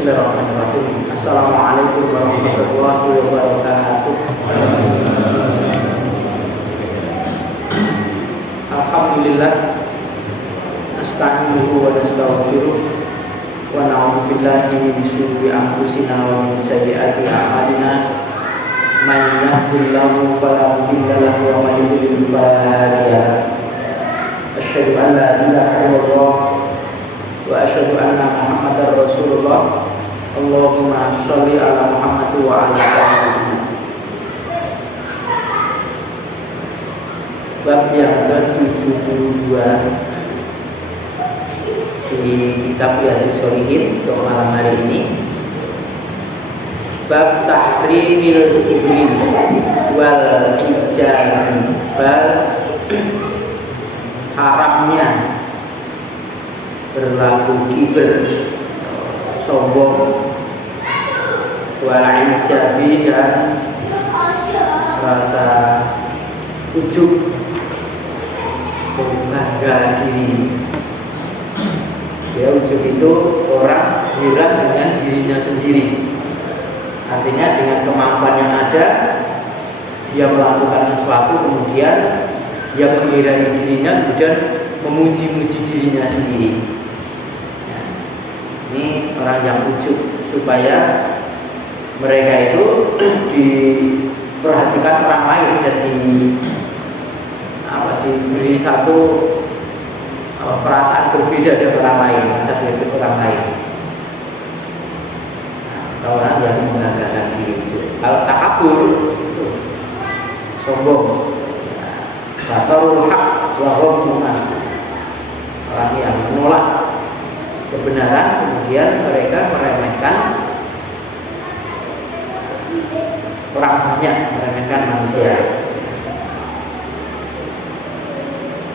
Bismillahirrahmanirrahim. Assalamualaikum warahmatullahi wabarakatuh. Alhamdulillah, nasta'inuhu wa nastaghfiruh wa na'udzu billahi min syururi anfusina wa min sayyiati a'malina. Man yahdihillahu fala mudilla lahu wa man yudlil fala hadiya lahu. Asyhadu an la ilaha illallah wa asyhadu anna Muhammadar Rasulullah. Allahumma sholli ala Muhammad wa ala ali Muhammad. Bab yang ke-72 di kitab Riyadhus Shalihin untuk malam hari ini. Bab tahrimil kibri wal ijab. Bab haramnya berlaku kibir, sombong, wal ijabi, dan rasa ujub, bangga diri. Ya, ujub itu orang heran dengan dirinya sendiri. Artinya dengan kemampuan yang ada, dia melakukan sesuatu, kemudian dia menghiraukan dirinya, kemudian memuji-muji dirinya sendiri. Ini orang yang ujub, supaya mereka itu diperhatikan orang lain dan diberi satu perasaan berbeda dari orang lain, dari orang lain. Orang yang mengatakan diri ujub. Kalau takabur, sombong, batarul haq wa ghamtun nas. Orang yang menolak kebenaran, kemudian mereka meremehkan orang banyak, meremehkan manusia.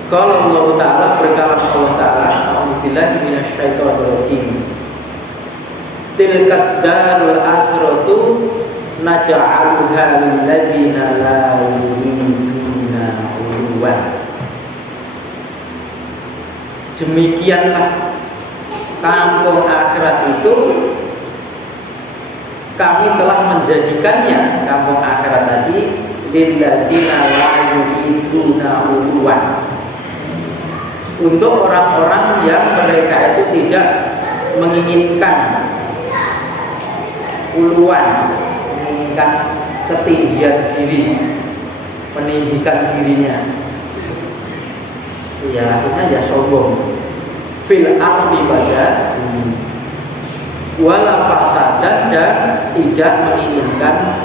Kalau Allah Ta'ala berkata, Allah Ta'ala, a'udzubillahi minasyaitonir rajim. Tilkat darul akhiratu naj'aluha lil ladzina la yuriduna uluwan. Demikianlah kampung akhirat itu kami telah menjadikannya, kampung akhirat tadi, lil ladzina la yuriduna uluwan, untuk orang-orang yang mereka itu tidak menginginkan uluan, menginginkan ketinggian diri, meninggikan dirinya. Ya, artinya ya sombong. Fil ardi pada wala fasadan, dan tidak menginginkan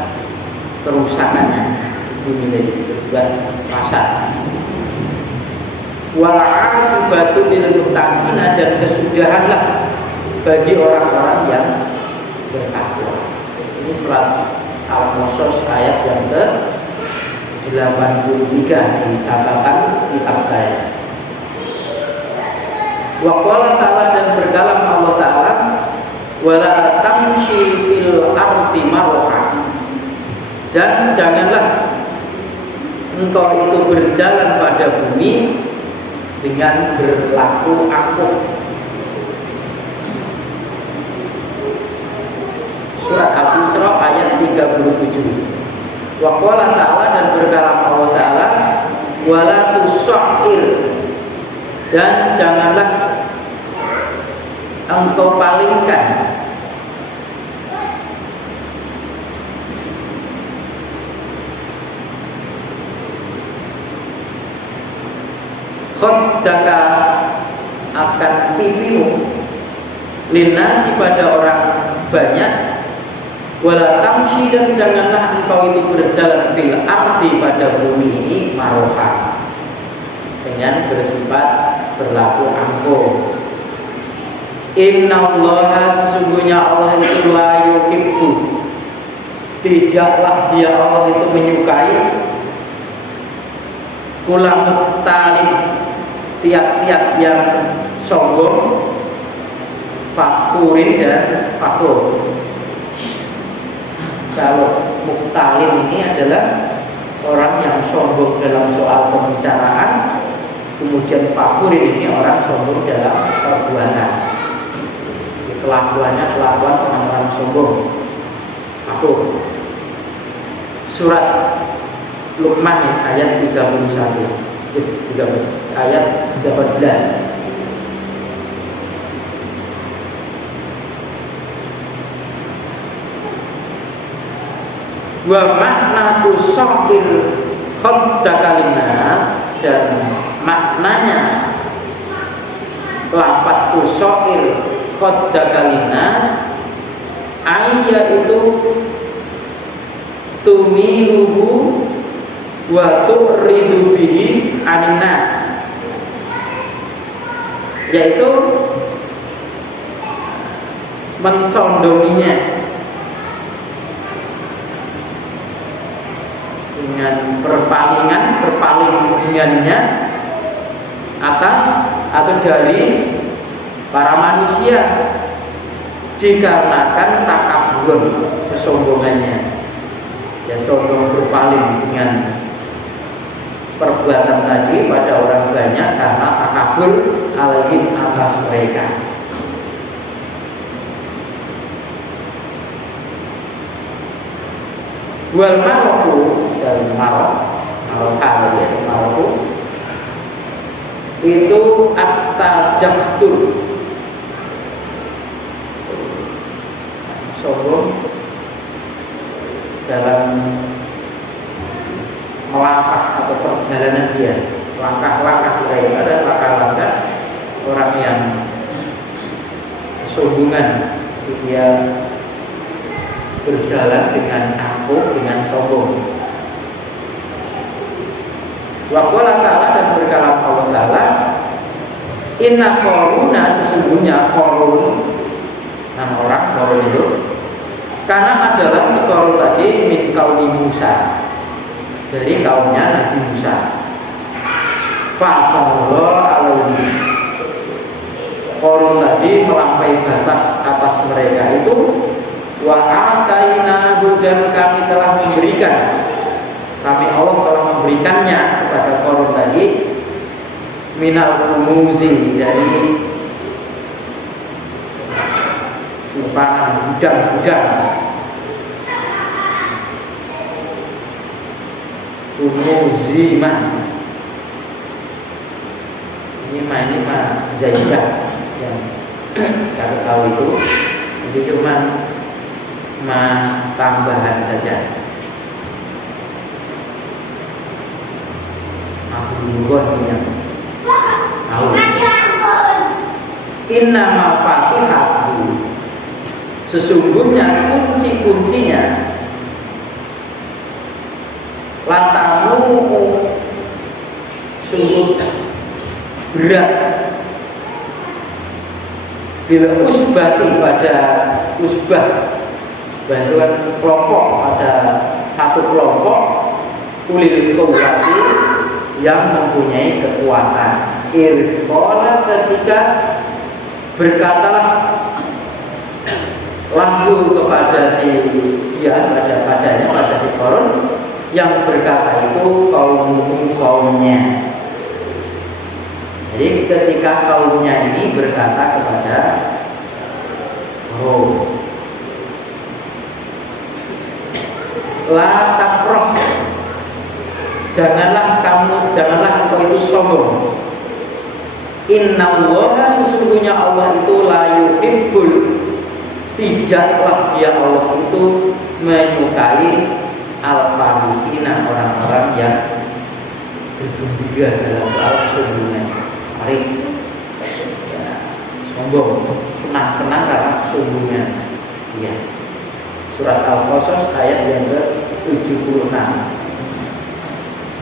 kerusakannya. Ini menjadi berbuat fasad. Wal aqibatu lil muttaqin, dan kesudahanlah bagi orang-orang yang bertakwa. Ini surat Al-Qasas ayat yang ke-83 di catatan kitab saya. Wa qala ta'ala, dan berkalam Allah Ta'ala, wala tamshi fil ardi marha, dan janganlah engkau itu berjalan pada bumi dengan berlaku angkuh. Surat Al-Isra ayat 37. Wa qala ta'ala, dan berkalam Allah Ta'ala, wala tusair, dan janganlah engkau palingkan khaddaka, akan pipimu, linasi, pada orang banyak. Wala tamshi, dan janganlah engkau itu berjalan fil ardi, pada bumi ini, maroha, dengan bersifat berlaku angkuh. Innallaha, sesungguhnya Allah itu la yuhibbu, tidaklah dia Allah itu menyukai, kula mukhtalin, tiap-tiap yang sombong, fakurin, dan fakur. Kalau mukhtalin ini adalah orang yang sombong dalam soal pembicaraan, kemudian fakurin ini orang sombong dalam perbuatan. kelakuannya kelakuan orang-orang sombong. Aku surat Luqman ayat 31 ayat 18. Wa makna tusaqil khaddakalinas, dan maknanya lafaz tusaqil khaddakalinas ayat itu tumiluhu wa tu'ridu bihi aninnas, yaitu mencondonginya dengan berpaling dengannya atas atau dari para manusia dikarenakan takabur, kesombongannya, ya condong berpaling dengan perbuatan tadi pada orang banyak karena takabur alaihim atas mereka. Wal maroku, dan maroku itu at-tajahtur, sombong dalam melangkah atau perjalanan dia, langkah-langkah mereka ada langkah-langkah orang yang kesombongan, dia berjalan dengan angkuh, dengan sombong. Wa qala ta'ala, dan berkalam Allah Ta'ala, inna qaruna, sesungguhnya Qarun, nama orang Qarun itu, karena adalah si Qarun tadi min qaumi Musa, dari kaumnya Nabi Musa. Fa'allah alaihi, Qarun tadi melampaui batas atas mereka itu. Wa atainahu, dan kami telah memberikan, kami Allah telah memberikannya kepada Qarun tadi minal kumuzi, dari simpanan gudang-gudang, kumuzi mah ini mah zaidah yang kalau tahu itu, jadi cuman tambahan saja. Aku bukan yang tahu. Inna mafatihatu, sesungguhnya kunci-kuncinya, latamu sungguh berat, bila usbati, pada usbah, bantuan kelompok, ada satu kelompok ulil quwwati yang mempunyai kekuatan. Irqala, ketika berkatalah langsung kepada si dia, pada si Qarun, yang berkata itu kaumnya. Jadi ketika kaumnya ini berkata kepada la tafrah, janganlah engkau itu sombong. Innallaha, sesungguhnya Allah itu la yuhibbul, tidaklah dia Allah itu menyukai al-farihina, orang-orang yang bergembira dalam soal kesombongan. Mari ya, sombong, senang-senang karena kesombongan. Ya. Surat Al-Qasas ayat yang ke-76.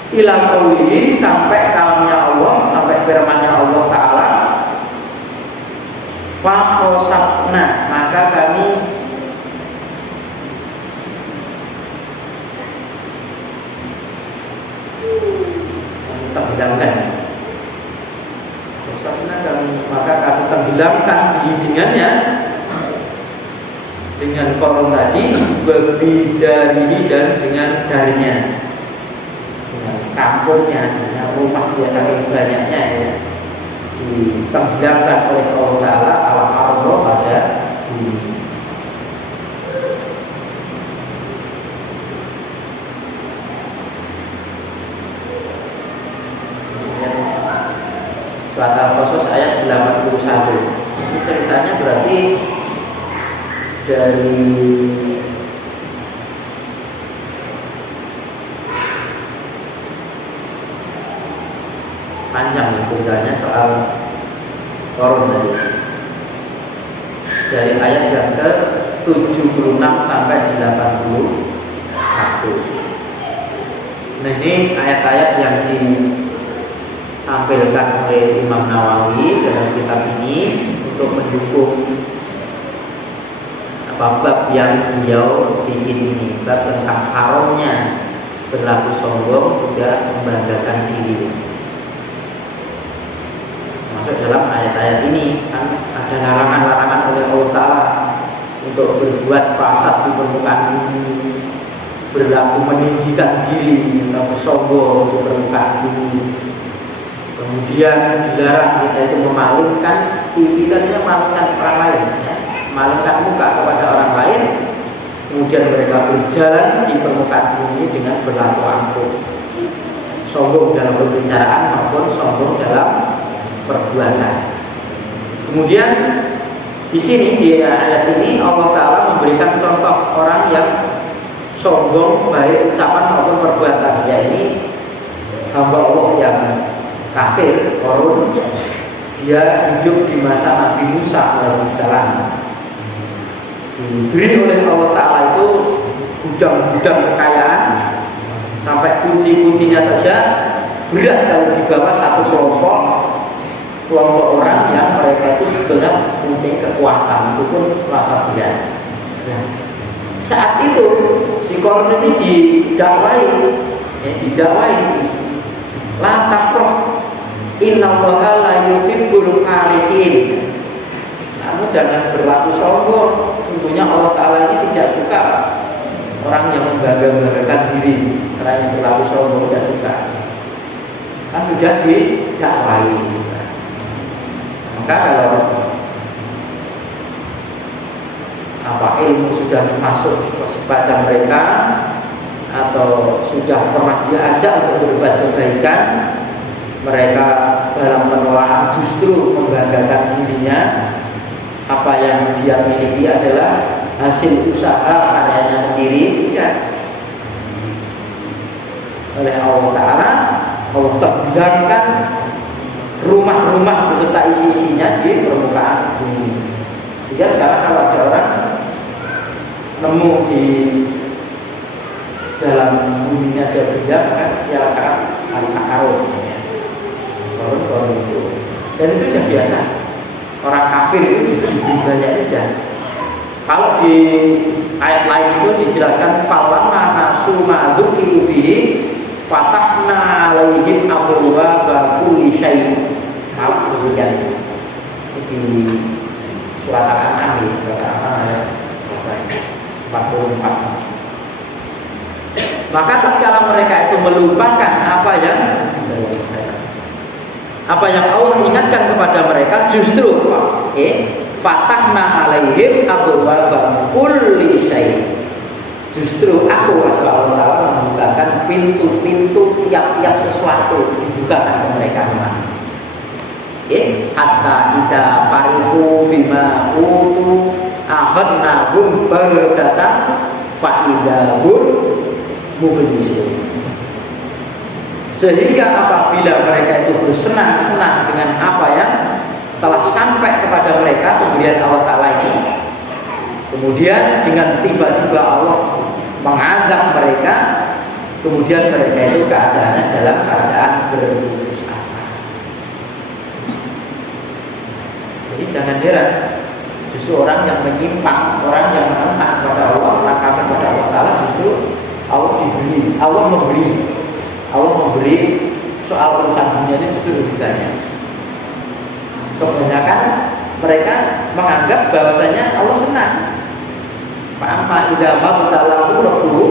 Ila qaulihi, sampai kalamnya Allah, sampai firman-Nya Allah Ta'ala, fa khosafna, maka kami tenggelamkan. Maka kami tenggelamkan dengannya, dengan Qarun tadi, bebidarihi, dan dengan darinya, dengan kampungnya, dengan rumah dia saking banyaknya ya, ditenggelamkan oleh Allah Ta'ala al-ardo, pada Surat Al-Qasas ayat 81. Ini ceritanya berarti dari panjang ceritanya soal Korun tadi. Dari ayat yang ke 76 sampai 81. Nah, ini ayat-ayat yang ditampilkan oleh Imam Nawawi dalam kitab ini untuk mendukung bab yang beliau bikin ini, bab tentang haramnya berlaku sombong juga membanggakan diri. Masuk dalam ayat-ayat ini kan ada larangan-larangan oleh Allah Ta'ala untuk berbuat fasad di permukaan bumi, berlaku meninggikan diri atau sombong di permukaan bumi. Kemudian dilarang kita itu memalingkan pipi, dan memalingkan orang lain, ya. Malingkan muka kepada orang lain. Kemudian mereka berjalan di permukaan bumi dengan berlaku angkuh, sombong dalam pembicaraan maupun sombong dalam perbuatan. Kemudian di sini di ayat ini Allah Ta'ala memberikan contoh orang yang sombong baik ucapan maupun perbuatan. Ya, ini hamba Allah yang kafir, Korun. Dia hidup di masa Nabi Musa alaihissalam. Diberi oleh Allah Ta'ala itu gudang-gudang kekayaan, sampai kunci-kuncinya saja berat kalau dibawa satu kelompok orang yang mereka itu sebenarnya mempunyai kekuatan, itu pun merasa berat. Ya. Saat itu si Korun ini didakwai, la taqrah innallaha la yuhibbul farihin. Kamu jangan berlaku sombong. Tentunya Allah Ta'ala ini tidak suka orang yang membangga-banggakan diri, orang yang berlaku sombong tidak suka. Kan sudah didakwai. Maka kalau ilmu sudah masuk kepada mereka atau sudah pernah diajak untuk berbuat kebaikan, mereka dalam penolakan justru membanggakan dirinya. Apa yang dia miliki adalah hasil usaha karyanya sendiri. Ya. Oleh Allah Ta'ala, Allah terbangkan rumah-rumah beserta isi-isinya di permukaan bumi. Sehingga sekarang kalau ada orang nemu di dalam bumi ada benda, kan ya kan al-karun, korun itu, dan itu sudah biasa. Orang kafir itu justru banyak saja. Kalau di ayat lain itu dijelaskan falamma nasu ma dzukiru bihi fatahna alaihim abwaaba kulli syai'. Malah sebutkan di surat Al-An'am ayat 44. Maka tatkala mereka itu melupakan apa yang Allah ingatkan kepada mereka, justru fatahna alaihim abwaaba kulli syai'. Justru aku atau Allah Ta'ala membukakan pintu-pintu tiap-tiap sesuatu, dibukakan ke mereka. Hatta idza fariqu bima utu akhadnahum baghtatan fa idza hum mublisun. Sehingga apabila mereka itu bersenang-senang dengan apa yang telah sampai kepada mereka pemberian Allah Ta'ala ini, kemudian dengan tiba-tiba Allah mengazab mereka, kemudian mereka itu keadaannya dalam keadaan berputus asa. Jadi jangan heran, justru orang yang menyimpang, orang yang menentang kepada Allah, maka kepada Allah Ta'ala, justru Allah memberi soal urusan dunia ini justru lebih banyak. Kebanyakan mereka menganggap bahwasanya Allah senang. Fa'amma idza mabtalahu rabbuhu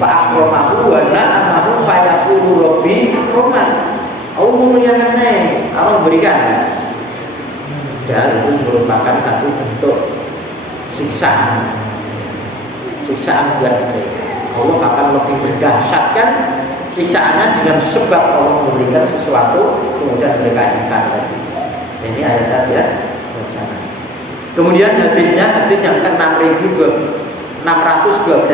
fa'akramahu wa na'amahu fayaqulu rabbi akraman. Allah memuliakannya, Allah memberikan. Dan itu merupakan satu bentuk siksaan buat mereka. Allah akan lebih mendahsyatkan siksaannya dengan sebab Allah memberikan sesuatu kemudian mereka ingkar tadi. Ini ayat tadi ya. Kemudian hadis yang ke-6612.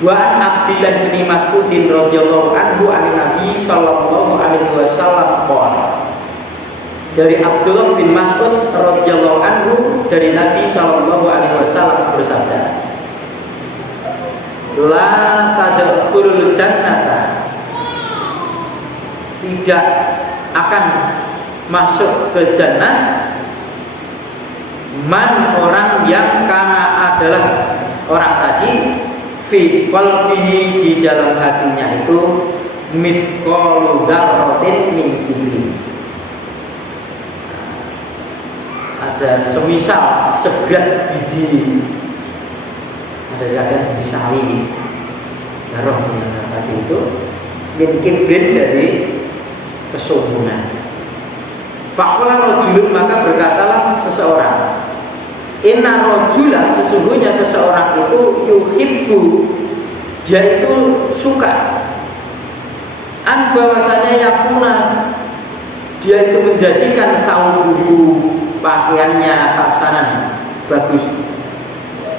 Wa an Abdillah bin Mas'udin radhiyallahu anhu an Nabi sallallahu alaihi wasallam qala. Dari Abdullah bin Mas'ud radhiyallahu anhu dari Nabi sallallahu alaihi wasallam bersabda, la tadkhulul jannata, tidak akan masuk ke jannah man, orang yang kana adalah orang tadi fi qalbihi, di dalam hatinya itu mithqalu dzarratin min kibri, ada semisal seberat biji, ada kata biji sawi, darah yang tadi itu min kibrin, dari kesombongan. Faqala rajulun, maka berkatalah seseorang, inna rajula, sesungguhnya seseorang itu yuhibbu, dia itu suka, an, bahwasanya yakuna, dia itu menjadikan thawbuhu, pakaiannya hasanan, bagus,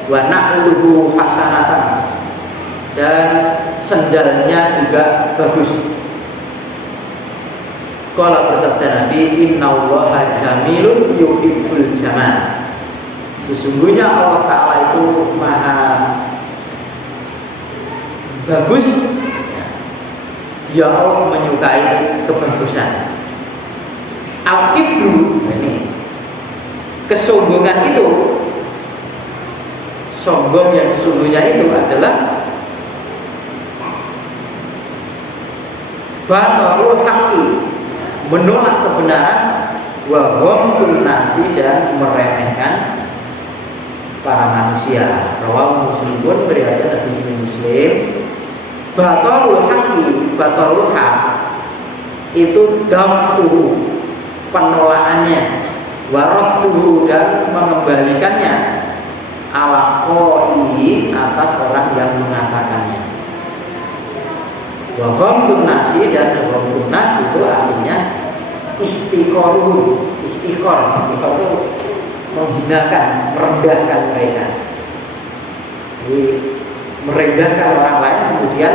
wa na'luhu hasanatan, dan sendalnya juga bagus. Qala, bersabda Nabi, innallaha jamilun yuhibbul jamal, sesungguhnya Allah Ta'ala itu maha bagus, dia Allah menyukai kebagusan. Al-kibru, ini kesombongan itu, sombong yang sesungguhnya itu adalah batarul haqqi, menolak kebenaran, wa ghamtun nasi, dan meremehkan para manusia. Rawahu Muslim, pun beriwayat dari Muslim. Batarul haqqi, batarul haq itu dafuhu, penolakannya, waradduhu, dan mengembalikannya, ala qaihi, atas orang yang mengatakannya. Wa ghamtun nasi, dan ghamtun nasi itu artinya istiqoruhu, istiqor itu menghinakan, merendahkan mereka. Jadi merendahkan orang lain, kemudian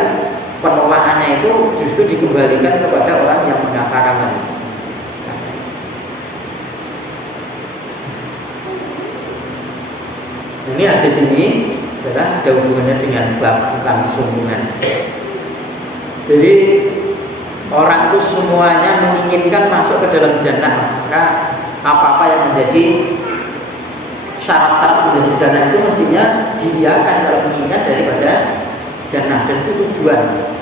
penolakannya itu justru dikembalikan kepada orang yang mengatakannya. Ini hadis ini adalah ada hubungannya dengan bab tentang kesombongan. Jadi orang itu semuanya menginginkan masuk ke dalam jannah, maka apa-apa yang menjadi syarat-syarat menjadi jannah itu mestinya diiakan kalau menginginkan daripada jannah, dan itu tujuan.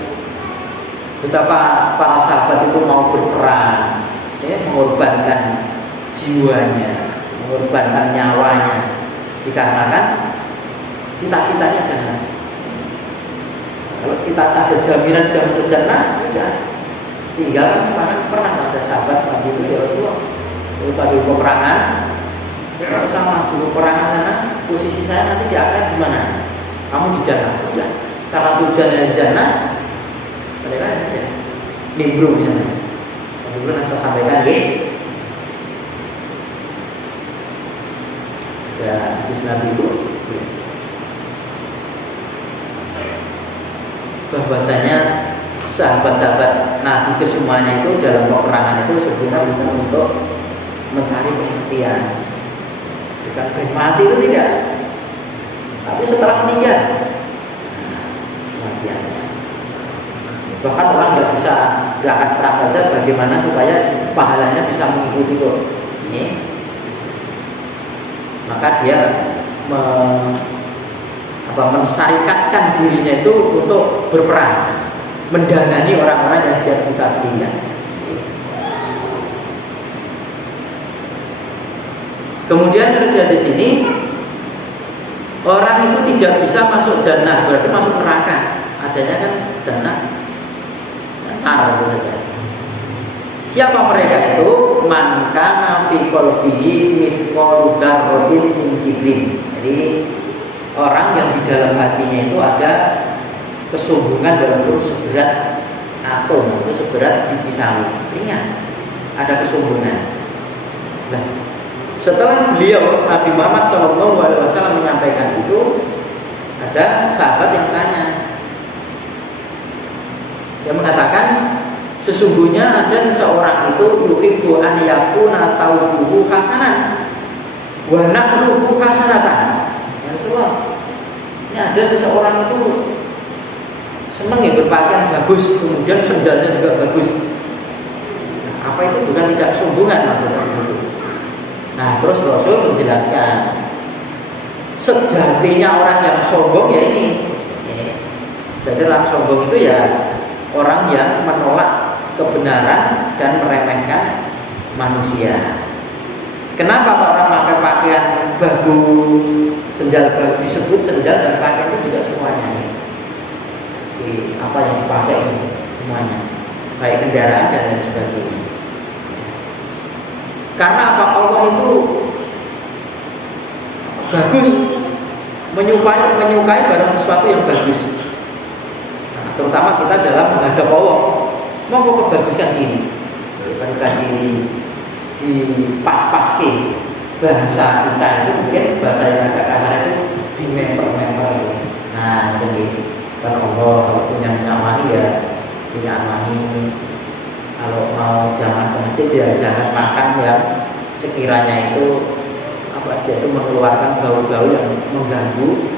Betapa para sahabat itu mau berperang, mengorbankan jiwanya, mengorbankan nyawanya, dikarenakan cita-citanya jannah. Kalau kita ada jaminan dalam masuk jannah, tidak tinggal pernah ada sahabat waktu itu, ya Rasulullah, tadi peperangan, kalau sama maju peperangan sana, posisi saya nanti di akhirat gimana? Kamu di jannah, ya. Karena tujuannya di jannah, mereka ya nimbrung ya. Nimbrung saya sampaikan ya. Ya, di Nabi itu bahwasanya sahabat-sahabat Nabi kesemuanya itu dalam peperangan itu sebenarnya bukan untuk mencari kematian, bukan mati itu tidak, tapi setelah meninggal kematiannya. Bahkan orang nggak bisa berangkat perang saja, bagaimana supaya pahalanya bisa mengikuti kok ini, maka dia mensyarikatkan dirinya itu untuk berperang, mendangani orang-orang yang jihad fisabilillah. Kemudian terjadi di sini, orang itu tidak bisa masuk jannah, berarti masuk neraka. Adanya kan jannah, neraka. Siapa mereka itu? Man kana fi qalbihi mithqalu dzarratin min kibrin. Jadi orang yang di dalam hatinya itu ada kesombongan dalam bentuk seberat atom atau seberat biji sawi, ringan. Ada kesombongan. Nah, setelah beliau Nabi Muhammad SAW menyampaikan itu, ada sahabat yang tanya, yang mengatakan sesungguhnya ada seseorang itu yuhibbu an yakuna thawbuhu hasanan wa nahluhu hasanatan. Ya Rasulullah, ini ada seseorang itu senang ya berpakaian bagus, kemudian sendalnya juga bagus. Nah, apa itu bukan tidak kesombongan maksudnya itu. Nah, terus Rasul menjelaskan sejatinya orang yang sombong ya ini. Jadi orang sombong itu ya orang yang menolak kebenaran dan meremehkan manusia. Kenapa orang pakai pakaian bagus, sendal bagus, disebut sendal dan pakaian itu juga semuanya nih. Apa yang dipakai ini semuanya, baik kendaraan dan lain sebagainya. Karena apa? Allah itu bagus, menyukai barang sesuatu yang bagus. Nah, terutama kita dalam menghadap Allah, mau membaguskan diri, membaguskan diri di pas-paski. Bahasa kita itu mungkin bahasa yang agak kasar itu di member. Nah, jadi kan Allah punya amani ya, punya amani. Kalau mau jangan ke masjid ya jangan makan yang sekiranya itu dia itu mengeluarkan bau-bau yang mengganggu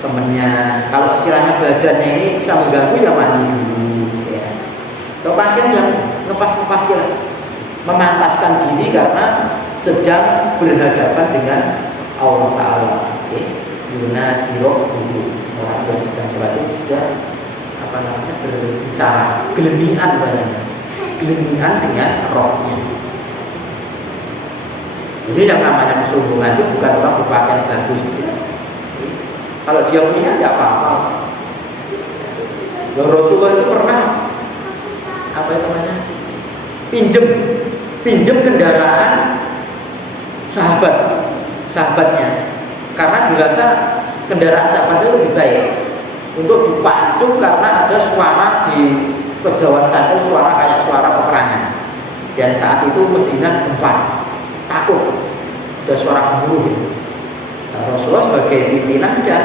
temennya. Kalau sekiranya badannya ini bisa mengganggu ya mandi dulu ya. Atau pakaian yang ngepas-ngepas ya, memantaskan diri karena sedang berhadapan dengan Allah Ta'ala. Yuna jirok dulu, orang yang sedang sholat itu sudah berbicara gelemian banyak, gelemian dengan rohnya. Jadi yang namanya kesombongan itu bukan orang berpakaian bagus ya. Kalau dia punya tidak apa-apa. Rasulullah itu pernah pinjem kendaraan sahabatnya, karena dirasa kendaraan sahabat itu lebih baik untuk dipacu karena ada suara di kejauhan satu, suara kayak suara peperangan. Dan saat itu Madinah gempa, takut ada suara gemuruh. Nah, Rasulullah sebagai pimpinan sudah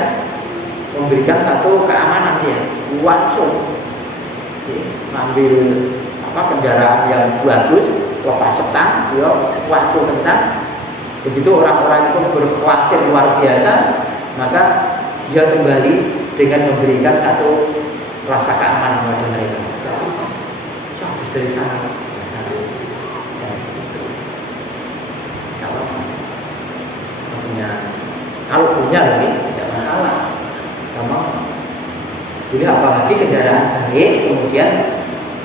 memberikan satu keamanan dia, langsung ngambil kendaraan yang bagus, lepas setang, dia wacu kencang. Begitu orang-orang itu berkhawatir luar biasa, maka dia kembali dengan memberikan satu rasa keamanan kepada mereka. Habis dari sana. Kalau punya lagi tidak masalah. Jadi apalagi kendaraan baik kemudian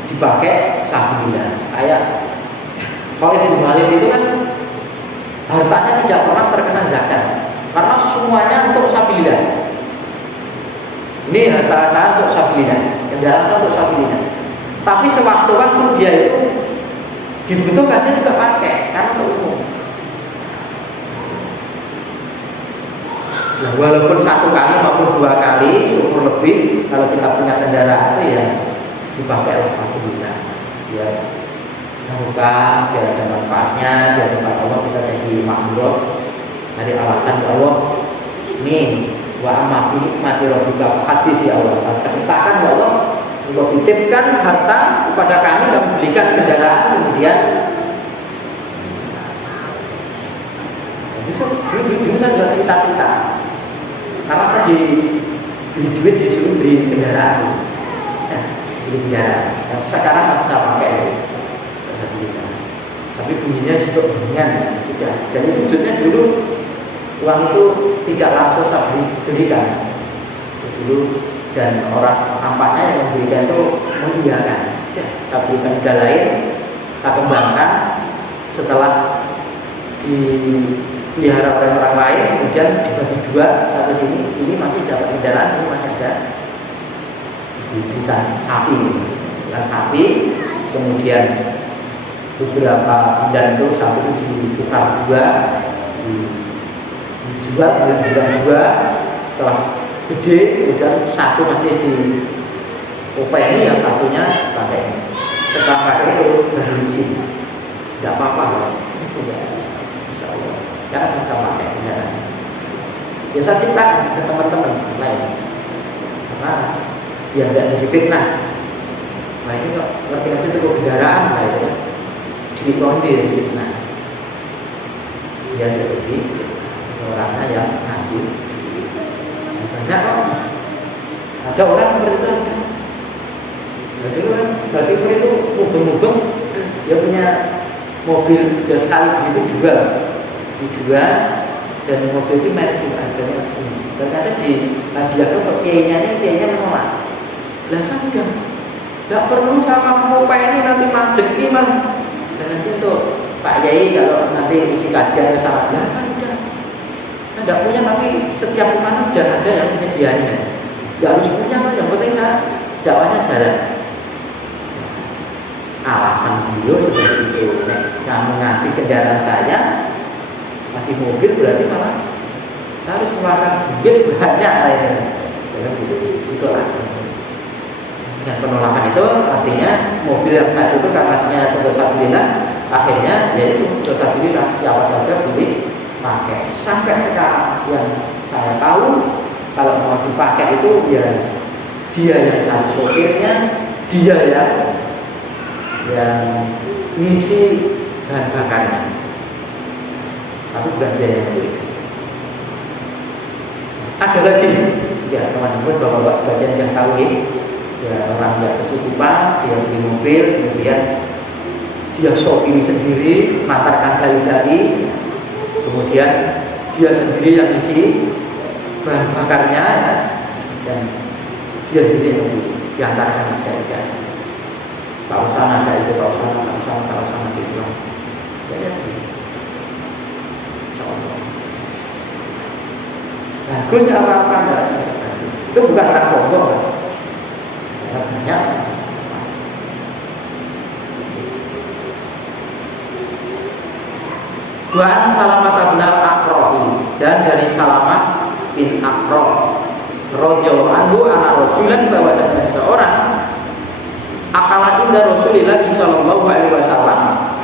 dipakai sabilillah. Kayak Khalid bin Walid itu kan hartanya tidak pernah terkena zakat karena semuanya untuk sabilillah. Ini harta untuk sabilillah, kendaraan untuk sabilillah. Tapi sewaktu-waktu dia itu dibutuhkan dia juga pakai karena untuk umum. Nah, walaupun satu kali maupun dua kali, syukur lebih kalau kita punya kendaraan itu ya dipakai oleh sabilillah. Ya, semoga biar ada manfaatnya, biar tempat Allah kita jadi makmur. Dari alasan Allah, nih wa amati mati robbika hadis ya Allah. Saya ceritakan ya Allah, untuk titipkan harta kepada kami dan belikan kendaraan kemudian. Bisa juga cerita-cerita. Karena saya beli duit disuruh beli kendaraan, beli kendaraan. Nah, sekarang masih saya pakai, tapi bunyinya cukup ringan sudah. Jadi wujudnya dulu uang itu tidak langsung saya berikan dulu, dan orang nampaknya yang memberikan itu mengiyakan. Saya berikan modal lain, saya kembangkan setelah dipelihara oleh orang lain, kemudian dibagi dua, satu ini masih dapat kendaraan, ini masih ada bukan sapi, kemudian beberapa bulan itu sapi itu ditukar dua, dijual bulan dua, setelah gede, kemudian satu masih di openi, yang satunya pakai. Setelah pakai itu berhenti, tidak apa-apa, insya Allah, karena bisa pakai kendaraan. Biasa ciptakan ke teman-teman lain, karena biar tidak jadi fitnah. Nah ini kok ngerti-ngerti itu kendaraan, nah itu dikondir fitnah. Biar jadi orangnya yang ngasih. Banyak kok. Ada orang seperti itu. Jadi kan Jawa Timur itu mubeng-mubeng, dia punya mobil dia sekali begitu dijual, dan mobil itu masih harganya. Ternyata di hadiahkan ke kiainya menolak. Lah saya udah tidak perlu sama mopa ini nanti majeki man. Dan nanti untuk Pak Yai kalau nanti isi kajian salah, lah kan udah. Saya tidak punya, tapi setiap rumah sudah ada yang penyediaannya. Ya harus punya, yang penting saya dakwahnya jalan. Alasan beliau seperti itu, kamu ngasih kendaraan saya masih mobil, berarti malah saya harus mengeluarkan duit banyak lainnya. Jangan itulah. Dan penolakan itu artinya mobil yang saya itu karena ternyata dosa akhirnya yaitu dosa siapa saja boleh pakai. Sampai sekarang yang saya tahu kalau mau dipakai itu ya dia yang cari sopirnya, dia yang ngisi bahan bakarnya, tapi bukan dia yang beli. Ada lagi, ya teman-teman, bapak-bapak sebagian yang tahu ini, ya orang yang kecukupan, dia beli mobil, kemudian dia sopiri sendiri, matarkan dai, kemudian dia sendiri yang ngisi bahan bakarnya, ya, dan dia sendiri yang diantarkan dai. Tahu sana ada itu, tahu sana gitu lah. Ya, contoh. Bagus apa enggak? Itu bukan orang sombong. Banyak. Wa Salamah bin Al-Aqra'i, dan dari Salamah bin Aqra' radhiyallahu anhu ana rajulan, bahwasanya seseorang akala inda Rasulillah sallallahu alaihi wasallam,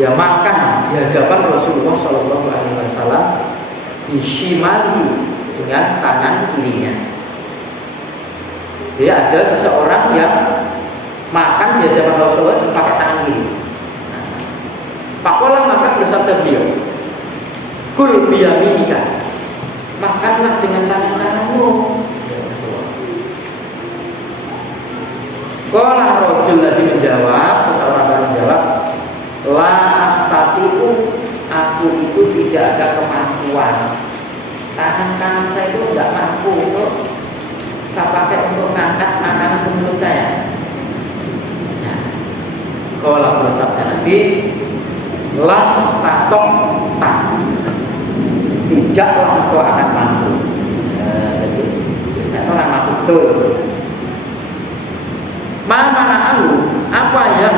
ya makan di hadapan Rasulullah sallallahu alaihi wasallam bisyimali, dengan tangan kirinya. Jadi ada seseorang yang makan di hadapan Rasulullah pakai tangan kiri. Fakola, maka bersabda beliau, kul biyaminika, makanlah dengan tangan kananmu. Qala rajul lagi menjawab, seseorang yang menjawab, la astati'u, aku itu tidak ada kemampuan. Tangan kanan saya itu tidak mampu untuk saya pakai untuk mengangkat makanan ke mulut saya. Nah, qala bersabda Nabi, las tatok tak, tidaklah engkau akan mampu. Jadi saya orang mampu betul. Mana'ahu, apa yang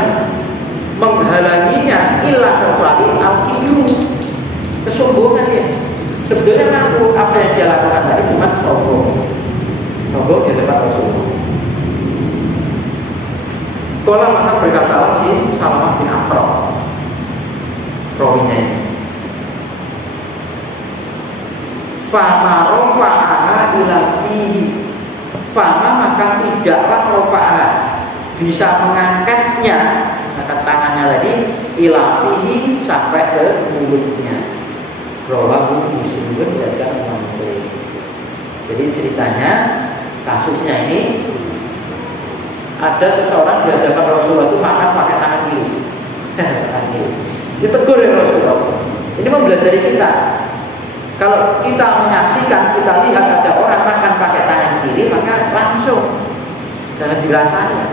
menghalanginya, illa kecuali al-kibru, kesombongan dia. Sebetulnya mampu, apa yang dia lakukan tadi cuma sombong di depan Rasulullah. Kalau maka berkatalah si Salamah bin Aqra' rawinya ini, fama rofa'aha ila fihi, fama maka tidaklah rofa'aha, bisa mengangkatnya, angkat tangannya tadi, ila fihi, sampai ke mulutnya. Rawahu Muslim, dan Muslim. Jadi ceritanya, kasusnya ini, ada seseorang di hadapan Rasulullah itu makan pakai tangan kiri. Ditegur ya Rasulullah. Ini mempelajari kita. Kalau kita menyaksikan, kita lihat ada orang makan pakai tangan kiri, maka langsung, jangan dirasanya.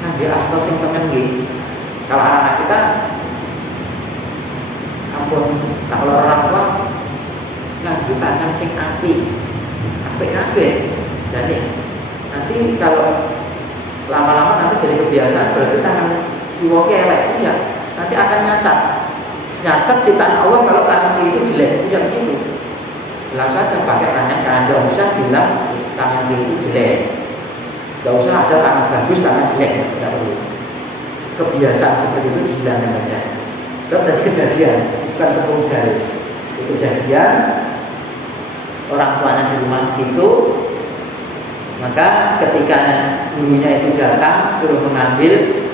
Nah, di asal sing temen nggih. Kalau anak-anak kita, ampun, kalau orang tua nganggo tangan sing apik kabeh. Jadi nanti kalau lama-lama nanti jadi kebiasaan, berarti tangan kiwa elek ya, nanti akan nyacat ciptaan Allah kalau tangan kiri itu jelek, yang itu. Bilang saja pakai tangan kanan, tidak usah bilang tangan kiri itu jelek, tidak usah ada tangan bagus, tangan jelek, tidak perlu. Kebiasaan seperti itu dihilangkan saja. Kalau tadi kejadian, bukan tepung jari. Kejadian orang tuanya di rumah segitu, maka ketika gurunya itu datang suruh mengambil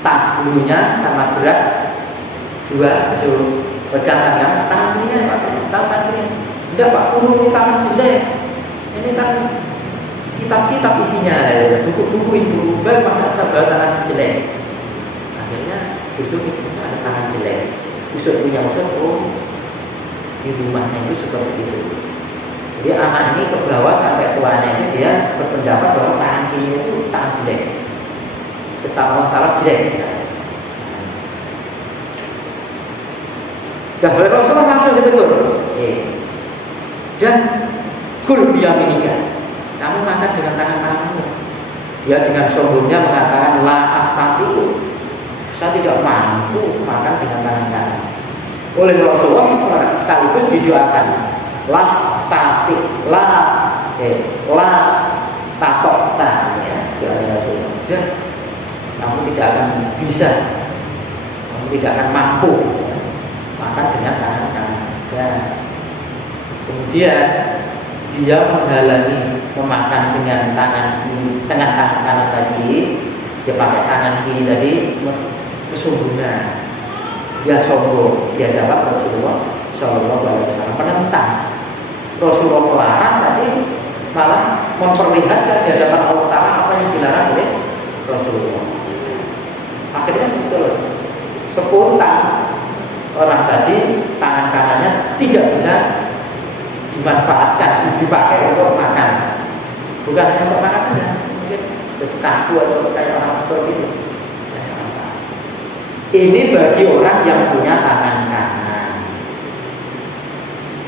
tas gurunya karena berat, dua suruh pegang tangan kirinya, Pak, tangan kirinya. Enggak, Pak Guru, ini tangan jelek. Ini kan kitab-kitab isinya, buku-buku itu. Baik, maka saya bawa tangan jelek. Akhirnya itu ada tangan jelek. Besok punya maksud, oh di rumahnya itu seperti itu. Jadi anak ini ke bawah sampai tuanya ini dia berpendapat bahwa tangan kirinya itu tangan jelek. Setahu Allah jelek. Dan Rasulullah langsung ditegur. Dan kul biyaminika, kamu makan dengan tangan kananmu. Dia dengan sombongnya mengatakan la astati'u, saya tidak mampu makan dengan tangan kanan. Oleh Rasulullah sekaligus didoakan las tati las tatokta, ya, doanya Rasulullah. Dan kamu tidak akan bisa, kamu tidak akan mampu makan dengan tangan kanan. Dan kemudian dia menghalangi memakan dengan tangan kiri, dengan tangan kanan tadi, dia pakai tangan kiri tadi, kesombongan. Dia sombong, dia dapat Rasulullah Shallallahu Alaihi Wasallam menentang. Rasulullah melarang tadi, malah memperlihatkan di hadapan Allah Taala apa yang dilarang oleh Rasulullah. Akhirnya betul, spontan orang tadi tangan kanannya tidak bisa dimanfaatkan, dipakai untuk makan. Bukan hanya untuk makan saja, mungkin jadi kaku atau kayak orang seperti itu. Ini bagi orang yang punya tangan kanan.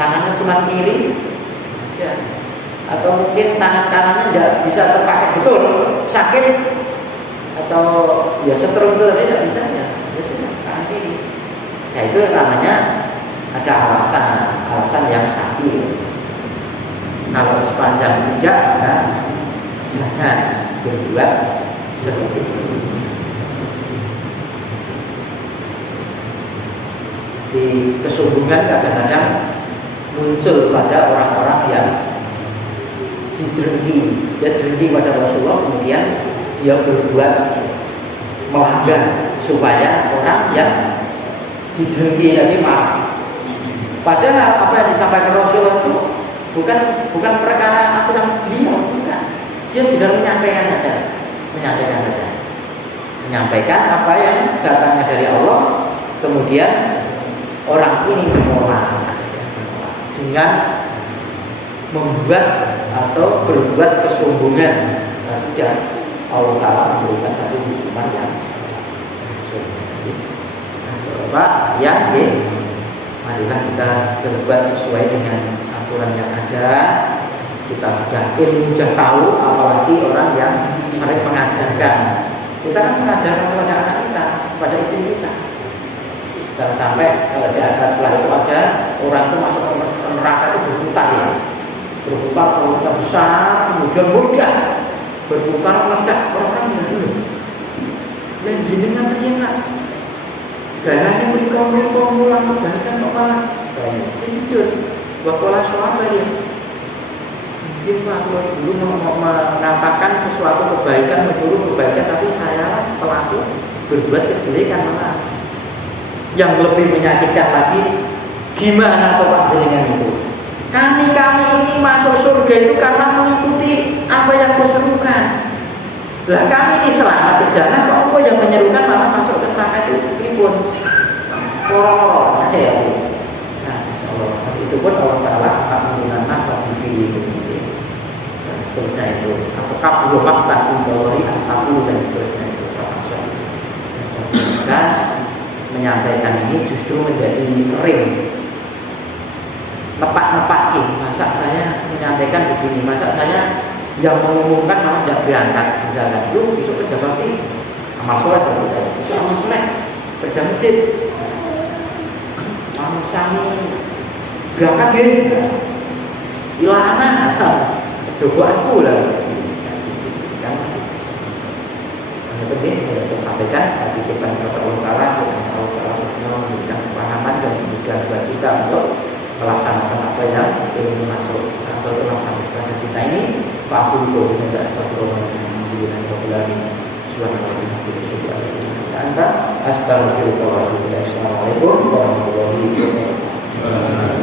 Tangannya cuma kiri, ya. Atau mungkin tangan kanannya tidak bisa terpakai betul, sakit, atau ya setrundel tidak bisa ya, tangan kiri. Ya itu namanya ada alasan yang sahih. Kalau sepanjang tidak, jangan berbuat seperti itu. Di kesombongan kadang-kadang muncul pada orang-orang yang didengki, dia dengki pada Rasulullah, kemudian dia berbuat melanggar supaya orang yang didengki tadi marah. Padahal apa yang disampaikan Rasulullah itu bukan perkara aturan beliau, bukan. Dia sudah menyampaikan apa yang datangnya dari Allah, kemudian orang ini menolak dengan membuat atau berbuat kesombongan. Tidak, Allah Ta'ala memberikan satu hukuman yang Pak, ya, marilah kita berbuat sesuai dengan aturan yang ada. Kita sudah sudah tahu, apalagi orang yang sering mengajarkan. Kita kan mengajarkan kepada anak kita, kepada istri kita. Jangan sampai kalau di akhirat itu ada orang itu masuk ke neraka itu berputar, ya, berputar besar, kemudian mudah berputar meledak. Orang-orang yang dulu dan jenengan dia gayanya mereka mulang bahkan kepala dia jujur wakola soal ya mungkin Pak dulu mengatakan sesuatu kebaikan, menyuruh kebaikan, tapi saya pelaku berbuat kejelekan. Malah yang lebih menyakitkan lagi, gimana Pak jenengan itu? Kami ini masuk surga itu karena mengikuti apa yang kau serukan. Lah kami ini selamat ke jannah, kok yang menyerukan malah masuk ke neraka itu pripun? Loro-loro ya. Nah, insyaallah itu pun Allah Taala akan menggunakan nasab dipilih dan seterusnya itu. Apakah belum fakta Allahi antaku dan seterusnya itu dan menyampaikan ini justru menjadi ring nepak-nepaki. Masa saya menyampaikan begini, masa saya yang mengumumkan malah tidak berangkat, misalkan lu besok kerja bakti amal soleh, besok amal soleh kerja masjid, amal sami berangkat ya, Ilana, coba aku lah. Kan? Yang penting saya sampaikan titipan kepada Allah Taala, Allah Taala memberikan kepahaman dan kemudian buat kita untuk melaksanakan apa yang ingin masuk atau melaksanakan kita ini. Pak Abdul tidak astagfirullahaladzim. Assalamualaikum warahmatullahi wabarakatuh.